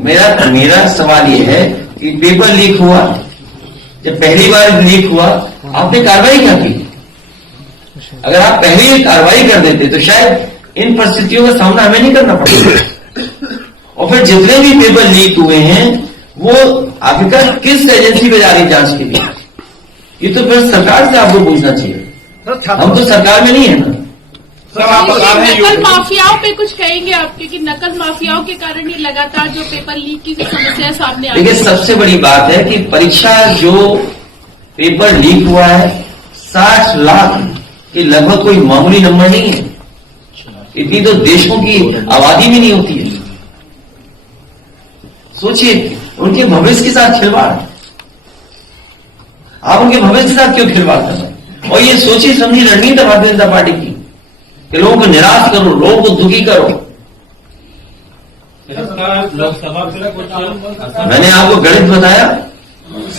मेरा सवाल ये है कि पेपर लीक हुआ, जब पहली बार लीक हुआ आपने कार्रवाई क्या की? अगर आप पहले ही कार्रवाई कर देते तो शायद इन परिस्थितियों का सामना हमें नहीं करना पड़ता। और फिर जितने भी पेपर लीक हुए हैं वो आखिरकार किस एजेंसी पे जा रही जांच के लिए? ये तो फिर सरकार से आपको पूछना चाहिए। हम तो सरकार में नहीं है ना। नकल माफियाओं पे कुछ कहेंगे आपके कि नकल माफियाओं के कारण ये लगातार जो पेपर लीक की समस्या सामने आ रही है? देखिए, सबसे बड़ी बात है कि परीक्षा जो पेपर लीक हुआ है 60 लाख की लगभग कोई मामूली नंबर नहीं है। इतनी तो देशों की आबादी भी नहीं होती है। सोचिए, उनके भविष्य के साथ खिलवाड़। आप उनके भविष्य के साथ क्यों खिलवाड़ कर रहे हैं? और ये सोची समझी रणनीति भारतीय जनता पार्टी की कि लोगों को निराश करो, लोगों को दुखी करो। लोकसभा मैंने आपको गणित बताया,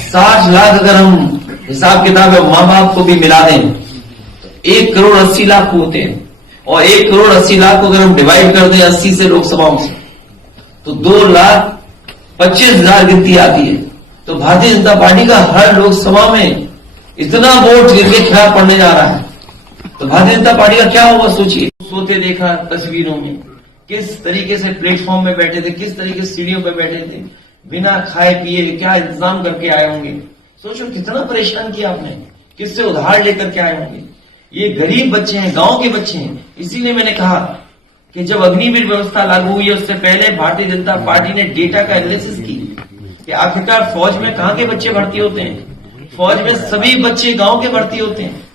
60 लाख अगर हम हिसाब किताब मां बाप को भी मिला दें तो 1 करोड़ 80 लाख होते हैं। और 1 करोड़ 80 लाख को अगर हम डिवाइड कर दें 80 से लोकसभाओं से तो 2,25,000 गिनती आती है। तो भारतीय जनता पार्टी का हर लोकसभा में इतना वोट जिनके खिलाफ पड़ने जा रहा है, तो भारतीय जनता पार्टी का क्या होगा सोचिए। सोते देखा तस्वीरों में किस तरीके से प्लेटफॉर्म में बैठे थे, किस तरीके से सीढ़ियों पे बैठे थे, बिना खाए पिए क्या इंतजाम करके आए होंगे। सोचो कितना परेशान किया आपने, किससे उधार लेकर के आए होंगे। ये गरीब बच्चे हैं, गांव के बच्चे हैं। इसीलिए मैंने कहा कि जब अग्निवीर व्यवस्था लागू हुई है उससे पहले भारतीय जनता पार्टी ने डेटा का एनालिसिस की कि आखिरकार फौज में कहां के बच्चे भर्ती होते हैं। फौज में सभी बच्चे गांव के भर्ती होते हैं।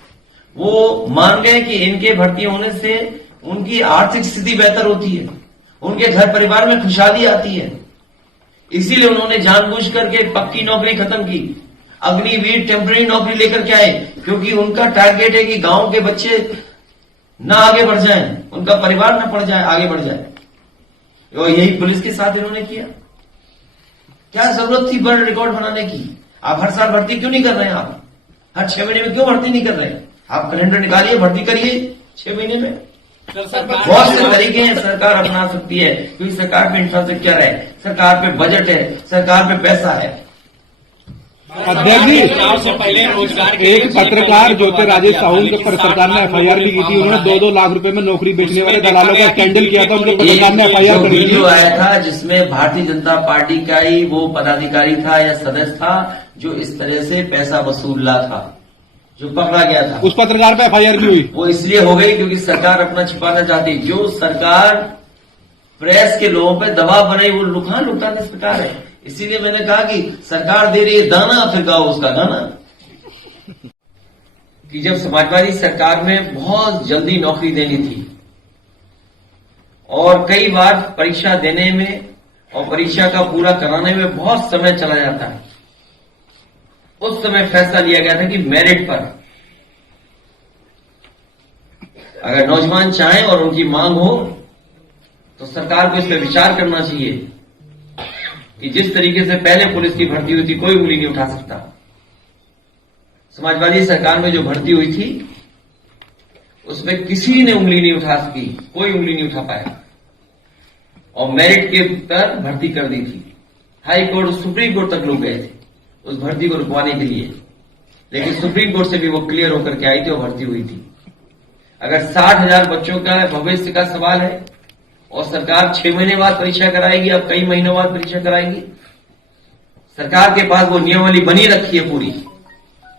वो मान गए कि इनके भर्ती होने से उनकी आर्थिक स्थिति बेहतर होती है, उनके घर परिवार में खुशहाली आती है। इसीलिए उन्होंने जानबूझ करके पक्की नौकरी खत्म की, अग्निवीर टेम्पररी नौकरी लेकर के आए, क्योंकि उनका टारगेट है कि गांव के बच्चे ना आगे बढ़ जाएं, उनका परिवार ना पड़ जाए, आगे बढ़ जाए। और यही पुलिस के साथ इन्होंने किया। क्या जरूरत थी वर्ल्ड रिकॉर्ड बनाने की? आप हर साल भर्ती क्यों नहीं कर रहे हैं? आप हर 6 महीने में क्यों भर्ती नहीं कर रहे? आप कैलेंडर निकालिए, भर्ती करिए 6 महीने में। बहुत से तरीके हैं सरकार अपना सकती है, क्योंकि सरकार पे इंफ्रास्ट्रक्चर है, सरकार पे बजट है, सरकार पे पैसा है। अध्यक्ष जी, एक पत्रकार ज्योतिरादित्य साहू के पर सरकार ने एफआईआर भी की थी। उन्होंने 2-2 लाख रुपए में नौकरी बेचने वाले दलालों का स्कैंडल किया था। उनके सरकार ने एफआईआर कर दी। वीडियो आया था जिसमें भारतीय जनता पार्टी का ही वो पदाधिकारी था या सदस्य था जो इस तरह से पैसा वसूल रहा था, जो पकड़ा गया था। उस पत्रकार पे एफआईआर भी हुई। वो इसलिए हो गई क्योंकि सरकार अपना छिपाना चाहती। जो सरकार प्रेस के लोगों पे दबाव बनाई वो लुटाने सरकार है। इसीलिए मैंने कहा कि सरकार दे रही है दाना, फिर गाओ उसका गाना। कि जब समाजवादी सरकार में बहुत जल्दी नौकरी देनी थी और कई बार परीक्षा देने में और परीक्षा का पूरा कराने में बहुत समय चला जाता है, उस समय फैसला लिया गया था कि मेरिट पर अगर नौजवान चाहें और उनकी मांग हो तो सरकार को इस पर विचार करना चाहिए कि जिस तरीके से पहले पुलिस की भर्ती हुई थी कोई उंगली नहीं उठा सकता। समाजवादी सरकार में जो भर्ती हुई थी उसमें किसी ने उंगली नहीं उठा सकी, कोई उंगली नहीं उठा पाया और मेरिट के पर भर्ती कर दी थी। हाई कोर्ट, सुप्रीम कोर्ट तक लोग गए थे उस भर्ती को रुकवाने के लिए, लेकिन सुप्रीम कोर्ट से भी वो क्लियर होकर के आई थी और भर्ती हुई थी। अगर 60,000 बच्चों का भविष्य का सवाल है और सरकार 6 महीने बाद परीक्षा कराएगी, अब कई महीनों बाद परीक्षा कराएगी। सरकार के पास वो नियमावली बनी रखी है पूरी।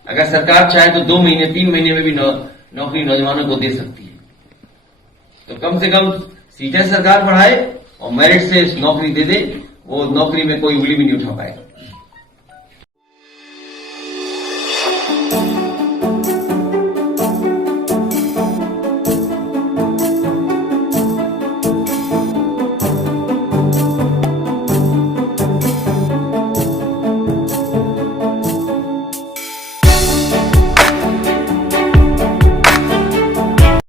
अगर सरकार चाहे तो 2 महीने 3 महीने में भी नौकरी नौजवानों को दे सकती है। तो कम से कम सीटें सरकार बढ़ाए और मेरिट से नौकरी दे दे, वो नौकरी में कोई उंगली भी नहीं उठा पाएगा।